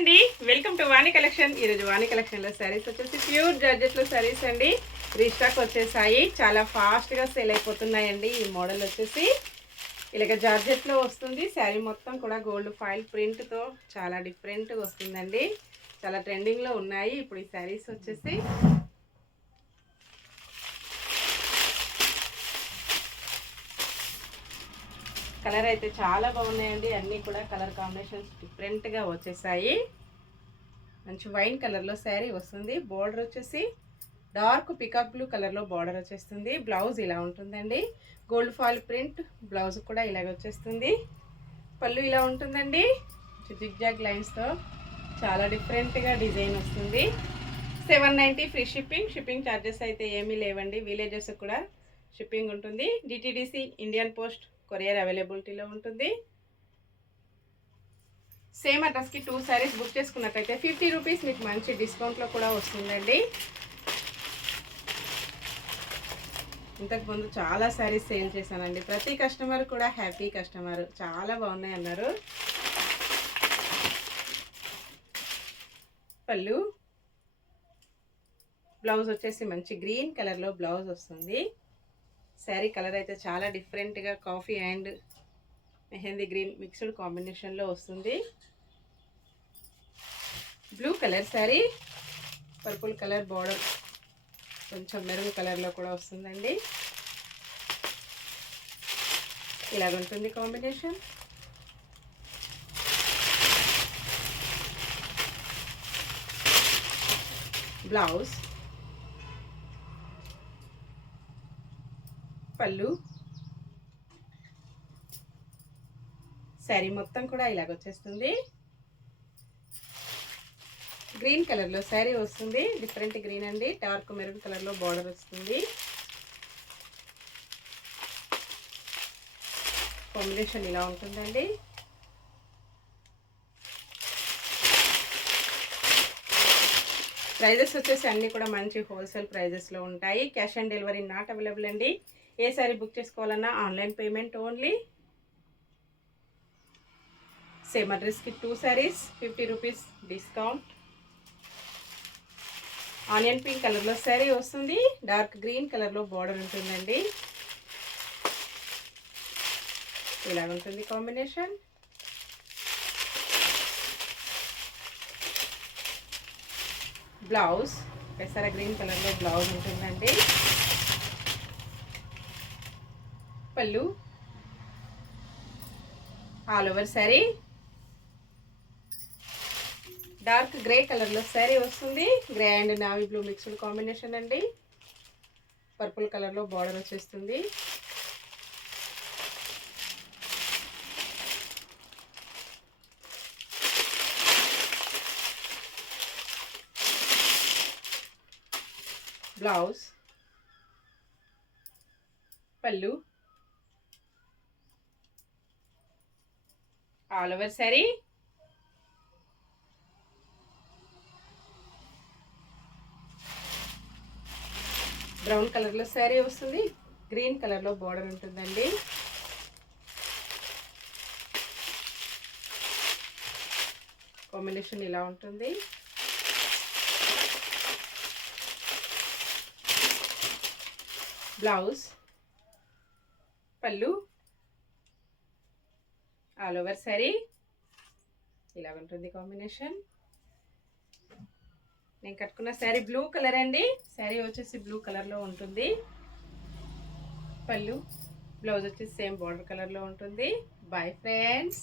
అండి, welcome to Vani collection. ఈరోజు వాణి కలెక్షన్లో శారీస్ వచ్చేసి ప్యూర్ జార్జెట్లో శారీస్ అండి. రీస్టాక్ వచ్చేసాయి, చాలా ఫాస్ట్గా సేల్ అయిపోతున్నాయండి. ఈ మోడల్ వచ్చేసి ఇలాగ జార్జెట్లో వస్తుంది. శారీ మొత్తం కూడా గోల్డ్ ఫాయిల్ ప్రింట్తో చాలా డిఫరెంట్గా వస్తుందండి. చాలా ట్రెండింగ్లో ఉన్నాయి ఇప్పుడు ఈ శారీస్ వచ్చేసి. కలర్ అయితే చాలా బాగున్నాయండి. అన్నీ కూడా కలర్ కాంబినేషన్స్ డిఫరెంట్గా వచ్చేసాయి. మంచి వైన్ కలర్లో శారీ వస్తుంది. బోర్డర్ వచ్చేసి డార్క్ పికాక్ బ్లూ కలర్లో బార్డర్ వచ్చేస్తుంది. బ్లౌజ్ ఇలా ఉంటుందండి. గోల్డ్ ఫాయిల్ ప్రింట్ బ్లౌజ్ కూడా ఇలాగ వచ్చేస్తుంది. పళ్ళు ఇలా ఉంటుందండి. జిగ్జాగ్ లైన్స్తో చాలా డిఫరెంట్గా డిజైన్ వస్తుంది. 790 ఫ్రీ షిప్పింగ్. షిప్పింగ్ ఛార్జెస్ అయితే ఏమీ లేవండి. విలేజెస్ కూడా షిప్పింగ్ ఉంటుంది. డిటిడిసి, ఇండియన్ పోస్ట్, కొరియర్ అవైలబిలిటీలో ఉంటుంది. సేమ్ అడ్రస్కి 2 శారీస్ బుక్ చేసుకున్నట్టయితే 50 రూపీస్ మీకు మంచి డిస్కౌంట్లో కూడా వస్తుందండి. ఇంతకుముందు చాలా శారీస్ సేల్ చేశానండి. ప్రతి కస్టమర్ కూడా హ్యాపీ కస్టమర్, చాలా బాగున్నాయి అన్నారు. పళ్ళు, బ్లౌజ్ వచ్చేసి మంచి గ్రీన్ కలర్లో బ్లౌజ్ వస్తుంది. శారీ కలర్ అయితే చాలా డిఫరెంట్గా coffee and mehndi green mixed కాంబినేషన్లో వస్తుంది. Blue colour sari, purple colour border, కొంచెం మెరూన్ కలర్లో కూడా వస్తుందండి. ఇలాగుంటుంది కాంబినేషన్. బ్లౌజ్, పళ్ళు, శారీ మొత్తం కూడా ఇలాగొచ్చేస్తుంది. గ్రీన్ కలర్లో శారీ వస్తుంది. డిఫరెంట్ గ్రీన్ అండి. డార్క్ మెరూన్ కలర్లో బార్డర్ వస్తుంది. కాంబినేషన్ ఇలా ఉంటుందండి. ప్రైజెస్ వచ్చేసి అన్నీ కూడా మంచి హోల్సేల్ ప్రైజెస్లో ఉంటాయి. Cash on delivery not available అండి. ఏ శారీ బుక్ చేసుకోవాలన్నా ఆన్లైన్ పేమెంట్ ఓన్లీ. సేమ్ అడ్రస్కి 2 saris 50 rupees discount. Onion pink కలర్లో శారీ వస్తుంది. డార్క్ గ్రీన్ కలర్లో బార్డర్ ఉంటుందండి. ఇలా ఉంటుంది కాంబినేషన్. బ్లౌజ్ పెసర గ్రీన్ కలర్లో బ్లౌజ్ ఉంటుందండి. పళ్ళు, all over sari dark grey కలర్లో శారీ వస్తుంది. Grey and navy blue mixed combination అండి. పర్పుల్ కలర్లో బార్డర్ వచ్చేస్తుంది. బ్లౌజ్, పళ్ళు, ఆల్ ఓవర్ శారీ బ్రౌన్ కలర్లో శారీ వస్తుంది. గ్రీన్ కలర్లో బార్డర్ ఉంటుందండి. కాంబినేషన్ ఇలా ఉంటుంది. బ్లౌజ్, పళ్ళు, ఆల్ ఓవర్ శారీ ఇలా ఉంటుంది కాంబినేషన్. నేను కట్టుకున్న శారీ బ్లూ కలర్ అండి. శారీ వచ్చేసి బ్లూ కలర్లో ఉంటుంది. పళ్ళు, బ్లౌజ్ వచ్చేసి సేమ్ బార్డర్ కలర్లో ఉంటుంది. Boy friends.